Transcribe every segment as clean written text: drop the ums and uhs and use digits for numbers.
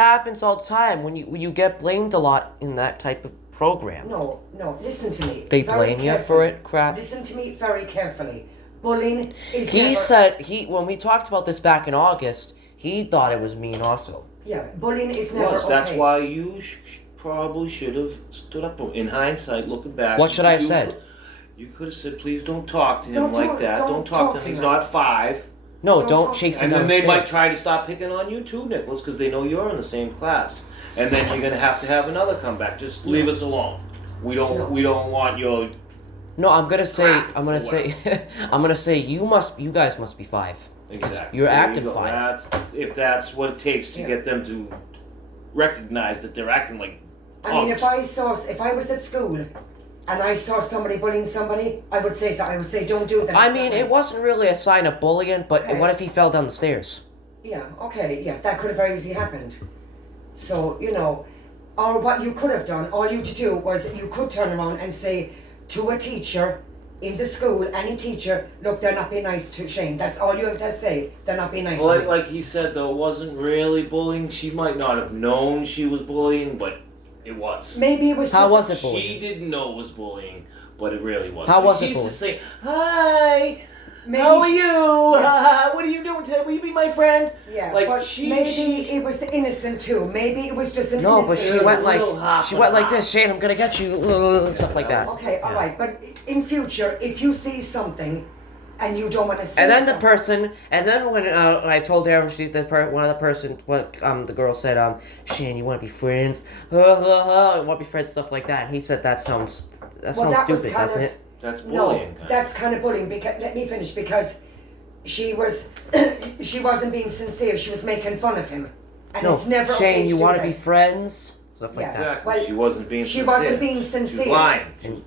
happens all the time when you get blamed a lot in that type of program. No, no, listen to me. They very blame you for carefully. it, crap. Listen to me very carefully. Bullying is He never... said when we talked about this back in August, he thought it was mean also. Yeah, bullying is never okay. That's why you probably should have stood up. In hindsight, looking back. What should I have said? You could have said, please don't talk to him Don't like talk- that. don't Don't talk to talk him. to He's him. not 5. No, Don't don't talk- chase him And then they downstairs. might try to stop picking on you too, Nicholas, because they know you're in the same class. And then you're gonna have another comeback. Just leave us alone. We don't. No. We don't want your. No, I'm gonna say. Crap. I'm gonna say. I'm gonna say you guys must be 5. Because Exactly. you're There you acting go. 5. If that's what it takes to Yeah. get them to recognize that they're acting like I mean, punks. if I was at school and I saw somebody bullying somebody, I would say so. I would say, don't do that. I It's mean, not it nice. wasn't really a sign of bullying, but Okay. what if he fell down the stairs? Yeah, okay, yeah, that could have very easily happened. So, or what you could have done, all you to do was you could turn around and say to a teacher in the school, any teacher, look, they're not being nice to Shane. That's all you have to say. They're not being nice to Well, me. like he said, though, it wasn't really bullying. She might not have known she was bullying, but it was. Maybe it was How just... was it bullying? She didn't know it was bullying, but it really was. How was it She bullying? used to say, "Hi, Maybe how are she- you? Yeah. What are you doing today? Will you be my friend?" Yeah, Like, but she- maybe she- it was innocent too. Maybe it was just an No, innocent... but she was went a like little half she and went like half. this. Shane, I'm gonna get you, stuff like that. Okay, all Yeah. right, but in future, if you see something and you don't want to say And then the something- person, and then when I told Aaron, one of the person, the girl said, Shane, you want to be friends? Want to be friends, stuff like that. And he said that sounds that was stupid, kind doesn't of- it? That's No, bullying. kind of. that's kind of bullying. Because let me finish. Because she wasn't being sincere. She was making fun of him, and No, it's never Shane, okay to you do want to that. be friends, stuff like Yeah. that. Exactly. Well, she wasn't being. she sincere. wasn't being She sincere. was lying. She And- was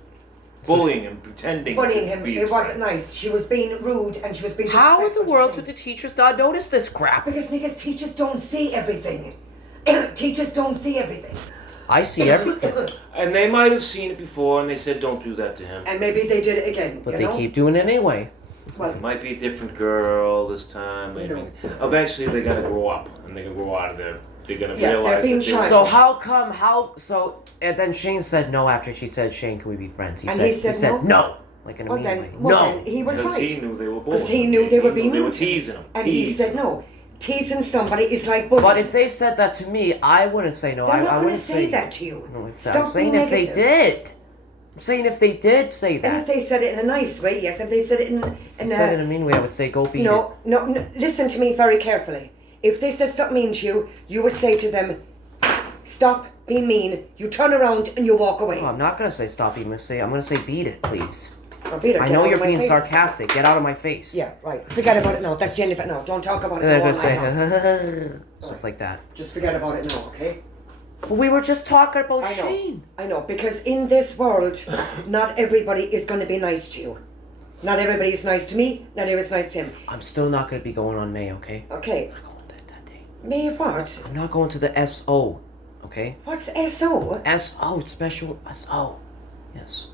bullying and pretending. Bullying to him. be his It wasn't friend. nice. She was being rude, and she was being. How in the disrespectful to world Shane. did the teachers not notice this crap? Because niggas, teachers don't see everything. Teachers don't see everything. I see everything, And they might have seen it before, and they said, "Don't do that to him." And maybe they did it again. but you they know? keep doing it anyway. Well, It might be a different girl this time. I mean, eventually they're gonna grow up and they're gonna grow out of there. They're gonna Yeah, they're realize being that shy. So how come? And then Shane said no after she said, "Shane, can we be friends?" And he said no, like in a well mean then, way. well No. then he was because right. he knew they were bullying. Because he knew they were being They were mean to him. teasing him. And he said no. Teasing somebody is like bullying. But if they said that to me, I wouldn't say no. They're I not going to wouldn't say that to you. No, if Stop I'm saying being if they negative. did. I'm saying if they did say And if that. they said it in a nice way, yes. If they said it in If they said it in a mean way, I would say go beat no, listen to me very carefully. If they said something mean to you, you would say to them, stop being mean. You turn around and you walk away. it. Oh, I'm not gonna say stop even. I'm gonna say beat it, please. Or beat it, I get know out you're of my being face. sarcastic. Get out of my face. Yeah, right. Forget about it now. That's the end of it now. Don't talk about it And they're now. gonna all say night long. stuff like that. Just forget about it now, okay? But we were just talking about I know. Shane. I know, because in this world, not everybody is going to be nice to you. Not everybody is nice to me, not everybody's nice to him. I'm still not gonna be going on May, okay? Okay, I'm not going that day. me what? I'm not going to the SO, okay? What's SO? SO, it's special SO. Yes.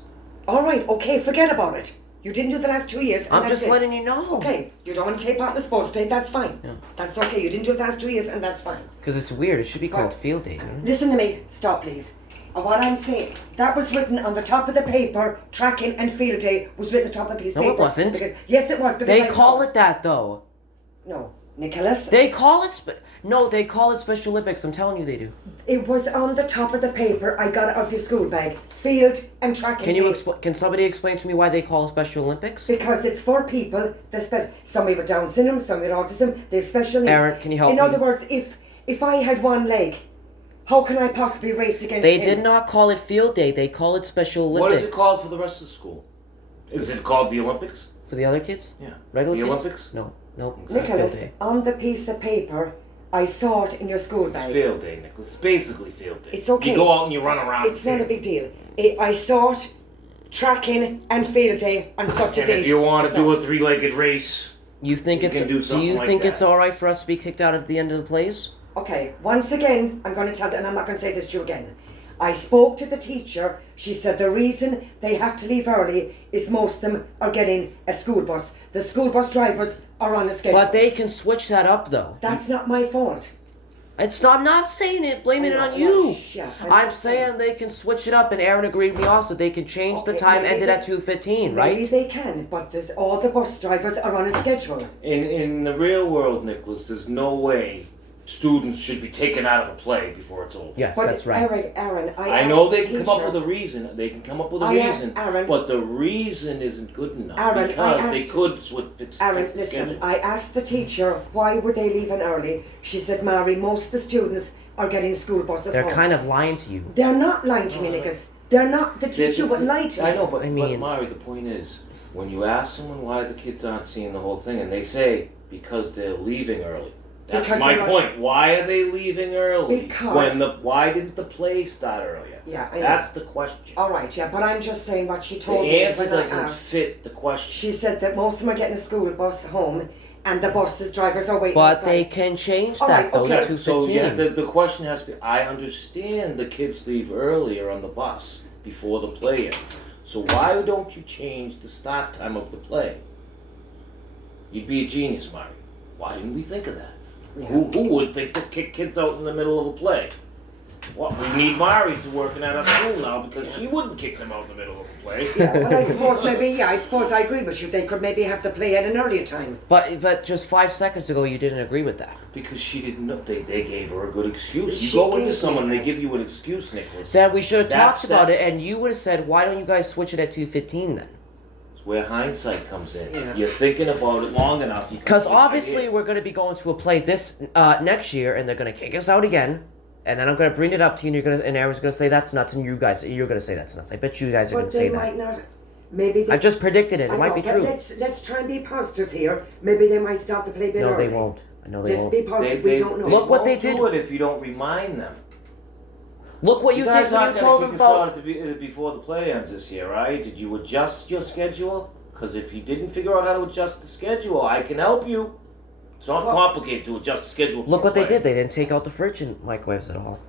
Alright, okay, forget about it. You didn't do the last 2 years. And I'm that's just it. letting you know. Okay, you don't want to take part in the sports day, that's fine. Yeah. That's okay, you didn't do it the last 2 years, and that's fine. Because it's weird. It should be called Right. field day, isn't it? Listen to me, stop please. And what I'm saying, that was written on the top of the paper, tracking and field day was written on the top of the piece of No, it paper. wasn't. Yes, it was. Because They I call saw it that, though. No, Nicholas. They call it no, they call it Special Olympics. I'm telling you they do. It was on the top of the paper. I got it off your school bag. Field and track and Can you field. Can somebody explain to me why they call it Special Olympics? Because it's for people that somebody with Down syndrome, somebody with autism, they have special needs. Aaron, can you help In me? other words, if I had one leg, how can I possibly race against They him? did not call it field day. They call it Special Olympics. What is it called for the rest of the school? Is it called the Olympics? For the other kids? Yeah. Regular The kids? Olympics? No. It's Nicholas, field day. on the piece of paper, I saw it in your school It's bag. field day, Nicholas. It's basically field day. It's okay. You go out and you run around. It's not a big deal. I saw it tracking and field day on such a And date. if you want I to saw do it. a three-legged race, You think You it's can do do something you like think it's that. all right for us to be kicked out at the end of the plays? Okay, once again, I'm going to tell you, and I'm not going to say this to you again. I spoke to the teacher. She said the reason they have to leave early is most of them are getting a school bus. The school bus drivers are on a schedule. But they can switch that up though. That's not my fault. I'm not saying it, blaming it I know, on you. yeah, I'm saying they can switch it up, and Aaron agreed with me also. They can change the Okay, time, maybe ended they- at 2:15, Maybe right? they can, but all the bus drivers are on a schedule. In the real world, Nicholas, there's no way students should be taken out of a play before it's over. Yes, But that's right. Aaron, I know they can come up with a reason. They can come up with a reason, Aaron, but the reason isn't good enough Aaron, because they could fix Aaron, the listen, schedule. I asked the teacher why were they leaving early. She said, Mary, most of the students are getting school buses They're home. kind of lying to you. They're not lying to me, Nicholas. They're not. The teacher There's- wouldn't lie to me. I know, but, I mean- but Mari, the point is, when you ask someone why the kids aren't seeing the whole thing, and they say because they're leaving early. That's Because my they're- point. Why are they leaving early? Because- Why didn't the play start earlier? Yeah, I know. That's the question. All right, yeah, but I'm just saying what she The told me answer when I doesn't asked. fit the question. She said that most of them are getting a school bus home, and the buses drivers are waiting. But they outside. can change All that right, though okay. to 2:15. So the question has to be, I understand the kids leave earlier on the bus before the play ends. So why don't you change the start time of the play? You'd be a genius, Mari. Why didn't we think of that? Yeah. Who would think to kick kids out in the middle of a play? Well, we need Mari to work in at our school now because she wouldn't kick them out in the middle of a play. Yeah, but I suppose I suppose I agree with you. They could maybe have the play at an earlier time. But just 5 seconds ago you didn't agree with that. Because she didn't know. They gave her a good excuse. You She go gave into me someone, they that. give you an excuse, Nicholas. Then we should have That's- talked about it, that's- and you would have said, "Why don't you guys switch it at 2:15 then?" It's where hindsight comes in. Yeah. You're thinking about it long enough. Because obviously we're going to be going to a play this next year, and they're going to kick us out again. And then I'm going to bring it up to you, and Aaron's going to say that's nuts, and you're going to say that's nuts. I bet you guys are going But to they say that. might not. Maybe they. I just predicted it. I It might know, be but true. Let's try and be positive here. Maybe they might start the play a bit No, early. they won't. I know they Let's won't. be positive. We don't know. Look what they won't did. Do it if you don't remind them. Look what you did guys when aren't you gonna told kick them us about. out before the play ends this year, right? Did you adjust your schedule? Because if you didn't figure out how to adjust the schedule, I can help you. It's not Well- complicated to adjust the schedule. for Look a what they play. did. They didn't take out the fridge and microwaves at all.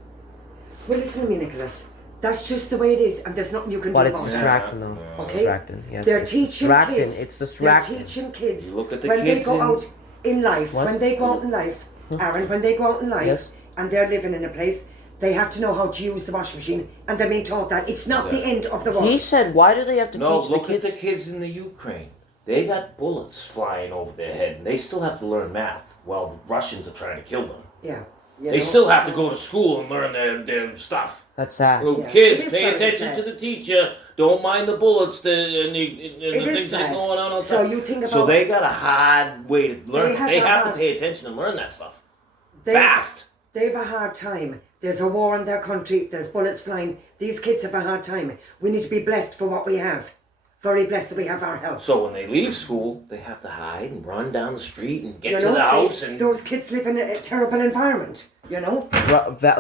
Well, listen to me, Nicholas. That's just the way it is, and there's nothing you can But do it's about it. distracting though. It's Okay. distracting. Yes, They're it's teaching distracting. kids. It's distracting. They're teaching kids You look at the when they kids go in- out in life. What? When they go out in life, Aaron. When they go out in life, Yes. and they're living in a place, they have to know how to use the washing machine, and they're being taught that it's not the end of the world. He said, "Why do they have to No, teach the look at kids?" the kids in the Ukraine. They got bullets flying over their head, and they still have to learn math while the Russians are trying to kill them. Yeah. They still have to go to school and learn their stuff. That's sad. Well, Yeah. It kids, is pay very attention sad. to the teacher. Don't mind the bullets and the It is things that sad. are going on outside. So you think So about- they got a hard way to learn. have They a have hard- to pay attention and learn that stuff They- fast. They've a hard time. There's a war in their country. There's bullets flying. These kids have a hard time. We need to be blessed for what we have. Very blessed that we have our health. So when they leave school, they have to hide and run down the street and get You to know, the house and those kids live in a terrible environment. You know,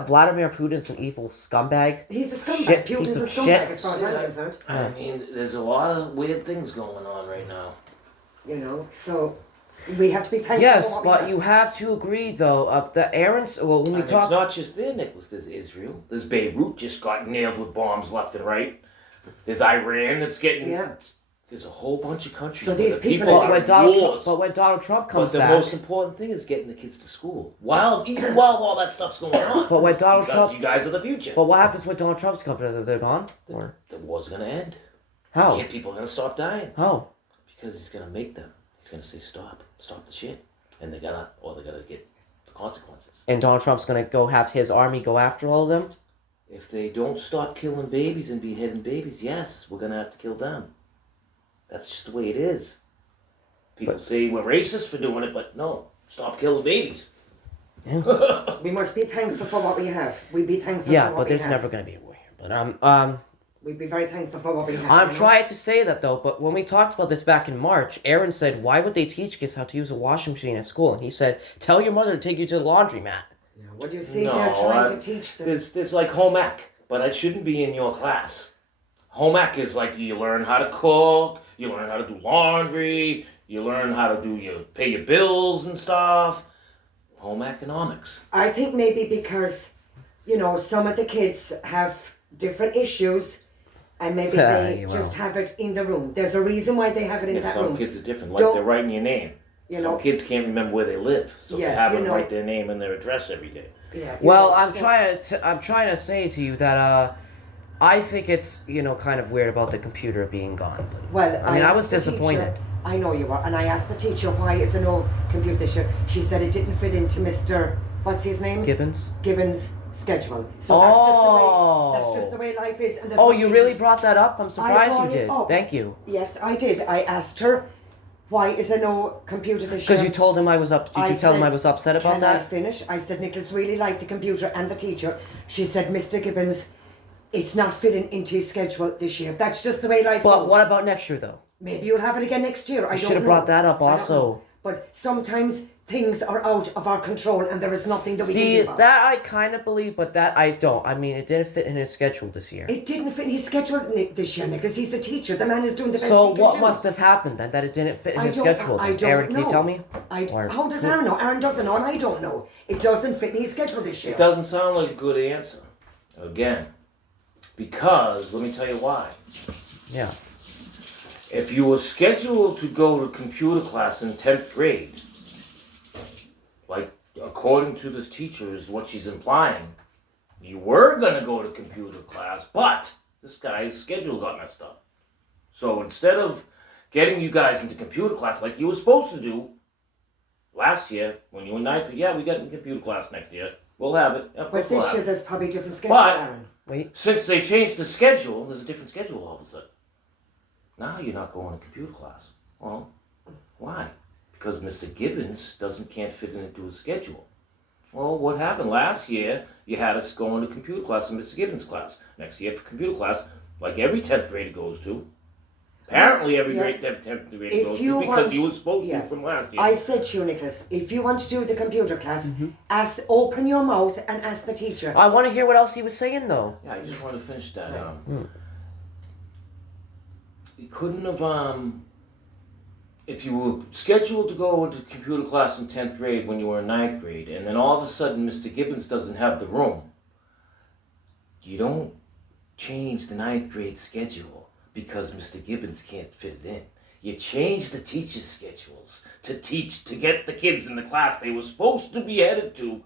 Vladimir Putin's an evil scumbag. he's a scumbag. Shit, Putin's piece a of scumbag shit. as far as I'm concerned. I mean, there's a lot of weird things going on right now. You know, so we have to be thankful. Yes, for what we but have. you have to agree though. The Aaron's. Well, when we And talk. it's not just there, Nicholas. There's Israel. There's Beirut just got nailed with bombs left and right. There's Iran that's getting. Yeah. There's a whole bunch of countries. So where these the people people are are when at Donald wars. Trump, but when Donald Trump But comes the back, most important thing is getting the kids to school. Even while all that stuff's going on. But when Donald Because Trump- you guys are the future. but what happens when Donald Trump's comes? Are they gone? Or The war's gonna end. how? People are gonna stop dying How? because he's gonna make them. He's gonna say stop the shit, and they're gonna get the consequences. And Donald Trump's gonna have his army go after all of them. If they don't stop killing babies and beheading babies, yes, we're gonna have to kill them. That's just the way it is. People say we're racist for doing it, but no, stop killing babies. We must be thankful for what we have. We be thankful Yeah, for what but we there's have. never gonna be a war here. But We'd be very thankful for what we have. I'm you know? trying to say that though. But when we talked about this back in March, Aaron said, "Why would they teach kids how to use a washing machine at school?" And he said, "Tell your mother to take you to the laundromat." What do you see? No, They're trying I- to teach them. There's like home ec, but it shouldn't be in your class. Home ec is like you learn how to cook, you learn how to do laundry, you learn how to pay your bills and stuff. Home economics. I think maybe because, some of the kids have different issues, and maybe they Well. just have it in the room. There's a reason why they have it in Yeah, that some room. kids are different, like Don't- they're writing your name. You Some know. kids can't remember where they live, so Yeah, they have you them know. write their name and their address every day. Yeah. Well, so- I'm trying to say to you that I think it's kind of weird about the computer being gone. Well, I mean, I asked was the disappointed. Teacher, I know you were, and I asked the teacher why is there no computer this year. She said it didn't fit into Mr. What's his name? Gibbons. Gibbons' schedule. So Oh. that's just the way life is. And there's Oh, nothing- you really brought that up? I'm surprised you brought it did. up. Thank you. Yes, I did. I asked her why is there no computer this year. Because you told him I was up. Did you tell him I said, was upset about Can I that? finish? I said Nicholas really liked the computer and the teacher. She said, Mr. Gibbons, it's not fitting into his schedule this year. That's just the way life But goes. what about next year though? Maybe you'll have it again next year. I don't know. should have brought that up I don't also. know. But sometimes things are out of our control and there is nothing that we can See, do about it. that I kind of believe, but that I don't. I mean, it didn't fit in his schedule this year. It didn't fit in his schedule this year, Nicholas. He's a teacher. The man is doing the best So he can what do. must have happened then that it didn't fit in I his don't- schedule? I then? don't Aaron, know. can you tell me? Or- How does Aaron know? Aaron doesn't know and I don't know. It doesn't fit in his schedule this year. It doesn't sound like a good answer. Again, because let me tell you why. Yeah. If you were scheduled to go to computer class in 10th grade, like according to this teacher is what she's implying, you were gonna go to computer class, but this guy's schedule got messed up. So instead of getting you guys into computer class like you were supposed to do last year when you were in 9th grade, yeah, we got in computer class next year. We'll have it. Of course But we'll this have year it. there's probably a different schedule, But- Aaron. Wait. Since they changed the schedule, there's a different schedule all of a sudden. Now you're not going to computer class. Well, why? Because Mr. Gibbons can't fit it into his schedule. Well, what happened last year? You had us going to computer class in Mr. Gibbons' class. Next year for computer class, like every 10th grader goes to. Apparently every Yeah. 10th grader If goes you to because want- you were supposed yeah. to from last year. I said to you, Nicholas, if you want to do the computer class, Mm-hmm. open your mouth and ask the teacher. I want to hear what else he was saying though. Yeah, I just want to finish that. Right. You couldn't have, if you were scheduled to go into computer class in 10th grade when you were in 9th grade, and then all of a sudden Mr. Gibbons doesn't have the room, you don't change the 9th grade schedule because Mr. Gibbons can't fit it in. You change the teachers' schedules to get the kids in the class they were supposed to be headed to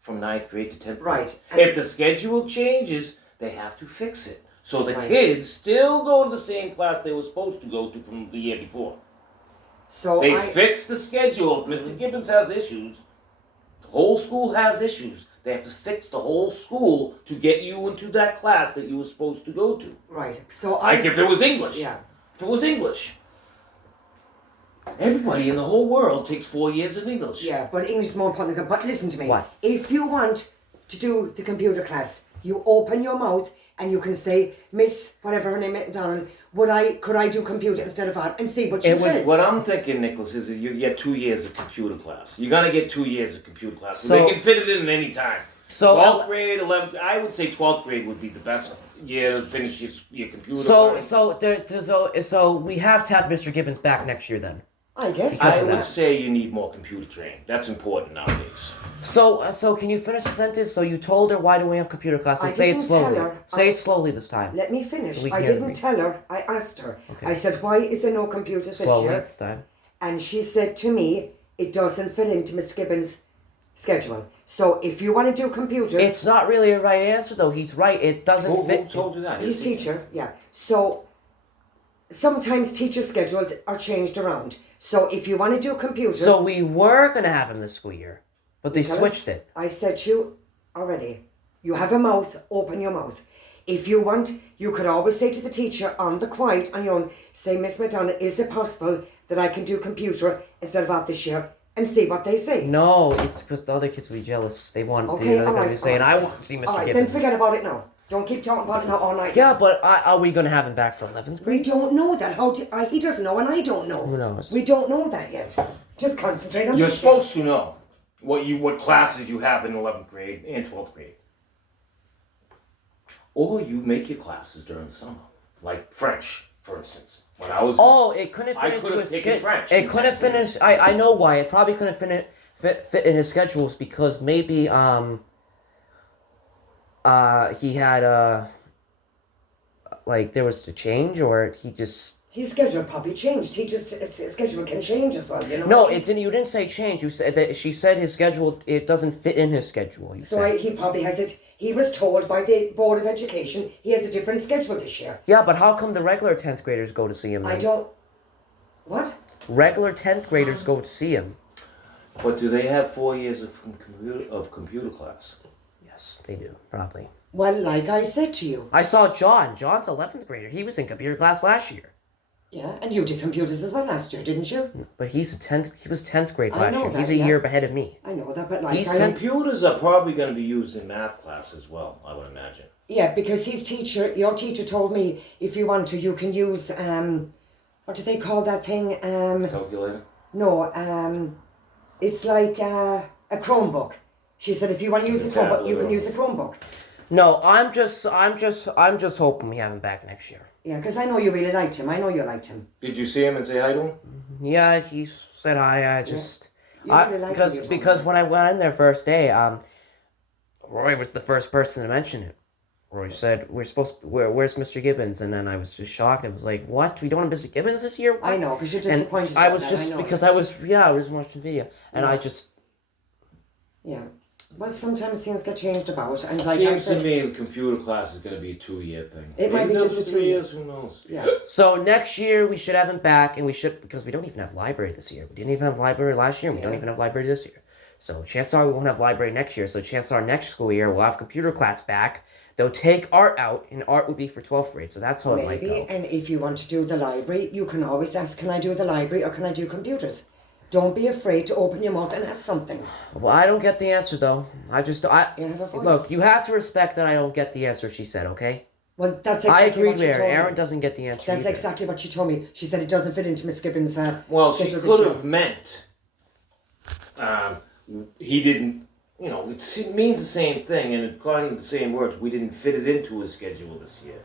from 9th grade to 10th grade. Right. If the schedule changes, they have to fix it. So the Right. kids still go to the same class they were supposed to go to from the year before. So They I, fix the schedule. If Mr. Gibbons has issues, the whole school has issues. They have to fix the whole school to get you into that class that you were supposed to go to. right. So I Like if it was English. Yeah. If it was English. Everybody in the whole world takes 4 years of English. Yeah, but English is more important. But listen to me. What? If you want to do the computer class, you open your mouth and you can say, Miss, whatever her name, McDonald, could I do computer instead of art? And see what she It would- says. What I'm thinking, Nicholas, is that you get 2 years of computer class. You're gonna get 2 years of computer class. So So- they can fit it in any time. So 12th grade, 11th. I would say 12th grade would be the best year to finish your computer. so learning. so we have to have Mr. Gibbons back next year then. I guess Because I of would that. say you need more computer training. That's important nowadays. So can you finish the sentence? So you told her why do we have computer class? And I say it didn't tell slowly. her. Say it slowly this time. Let me finish. We I can didn't read. tell her. I asked her. Okay. I said, why is there no computers this Slowly year? this time. And she said to me, it doesn't fit into Mr. Gibbons' schedule. So if you want to do computers, It's not really a right answer though. He's right. It doesn't Who fit. told you that? he's His teacher, yeah. So sometimes teacher schedules are changed around. So if you want to do computers, So we were gonna have him this school year, but they Nicholas, switched it. I said to you already, you have a mouth, open your mouth. If you want, you could always say to the teacher on the quiet on your own, say, Miss McDonough, is it possible that I can do computer instead of art this year? And see what they say. No, it's because the other kids will be jealous. They want Okay, the other all guys right, to say, and all I right. want to see Mr. All right, Gibbons. then forget about it now. Don't keep talking about it now all night. Yeah, but are we gonna have him back for 11th grade? We don't know that. He doesn't know and I don't know. Who knows? We don't know that yet. Just concentrate on You're this. supposed to know what classes you have in 11th grade and 12th grade. Or you make your classes during the summer, like French, for instance. When I was Oh, it couldn't I fit into could've his taken schedule. French It in couldn't 10th grade. finish. I know why. It probably couldn't fit in his schedules because maybe he had like there was a change or he just His schedule probably changed. Teachers' schedule can change as well, you know. No, it didn't. You didn't say change. You said that she said his schedule. It doesn't fit in his schedule. You So said. he probably has it. He was told by the Board of Education he has a different schedule this year. Yeah, but how come the regular 10th graders go to see him? I Then? don't. What? Regular 10th graders go to see him. But do they have 4 years of computer class? Yes, they do probably. Well, like I said to you. I saw John. John's 11th grader. He was in computer class last year. Yeah, and you did computers as well last year, didn't you? But he's a 10th. He was 10th grade I last know year. He's that, a yeah. year ahead of me. I know that, but like He's I 10 Computers are probably going to be used in math class as well, I would imagine. Yeah, because your teacher told me if you want to, you can use what do they call that thing? Calculator? No, it's like a Chromebook. She said if you want to use a Chromebook, you can use a Chromebook. No, I'm just hoping we have him back next year. Yeah, because I know you really liked him. I know you liked him. Did you see him and say hi to him? Yeah, he said hi. I just, You really like him, you told because me. when I went in there first day, Roy was the first person to mention it. Roy said, where's Mr. Gibbons? And then I was just shocked. I was like, what? We don't have Mr. Gibbons this year? What? I know, because you're And disappointed. I about was that, just, know. because I was watching the video. And I just, Yeah. Well, sometimes things get changed about, and like I Seems to said, me the computer class is going to be a 2-year thing. It might Maybe be they'll just do a 3 2 years, who knows? yeah. so next year we should have him back, and because we don't even have library this year. We didn't even have library last year, and we don't even have library this year. So chances are we won't have library next year. So chances are next school year we'll have computer class back. They'll take art out, and art would be for 12th grade. So that's how it might Maybe, go. and if you want to do the library, you can always ask, can I do the library or can I do computers? Don't be afraid to open your mouth and ask something. Well, I don't get the answer though. You have a voice. Look. You have to respect that I don't get the answer she said. Okay. Well, that's exactly I agreed what she with her. told me. Aaron doesn't get the answer. That's either. exactly what she told me. She said it doesn't fit into Miss Gibbons' Well, she schedule this could year. have meant he didn't, it means the same thing, and according to the same words, we didn't fit it into his schedule this year.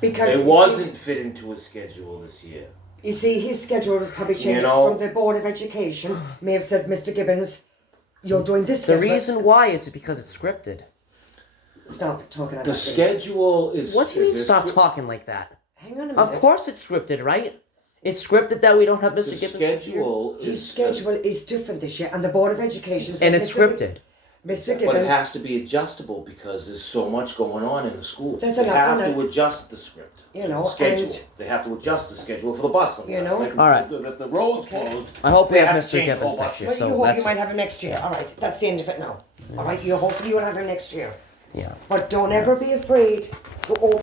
Because It you wasn't fit into his schedule this year. You see, his schedule was probably changed know- from the Board of Education. May have said, Mr. Gibbons, you're doing this The schedule. reason why is because it's scripted. Stop talking about The that, please. schedule is... What do you mean is stop script- talking like that? Hang on a minute. Of course it's scripted, right? It's scripted that we don't have The Mr. Gibbons this year. schedule His is... schedule is different this year, and the Board of Education said, And it's Mr. scripted. Mr. But Gibbons, it has to be adjustable because there's so much going on in the schools. There's They a lot have going to on. adjust the script. You schedule. and They have to adjust the schedule for the bus sometimes. know? Like, All right. If the road's closed, I hope we they have have to Mr. change the Gibbons whole next bus. year. well, So you hope that's you might have him next year. All right, that's the end of it now. All right, hopefully you'll have him next year. yeah. But don't ever be afraid to open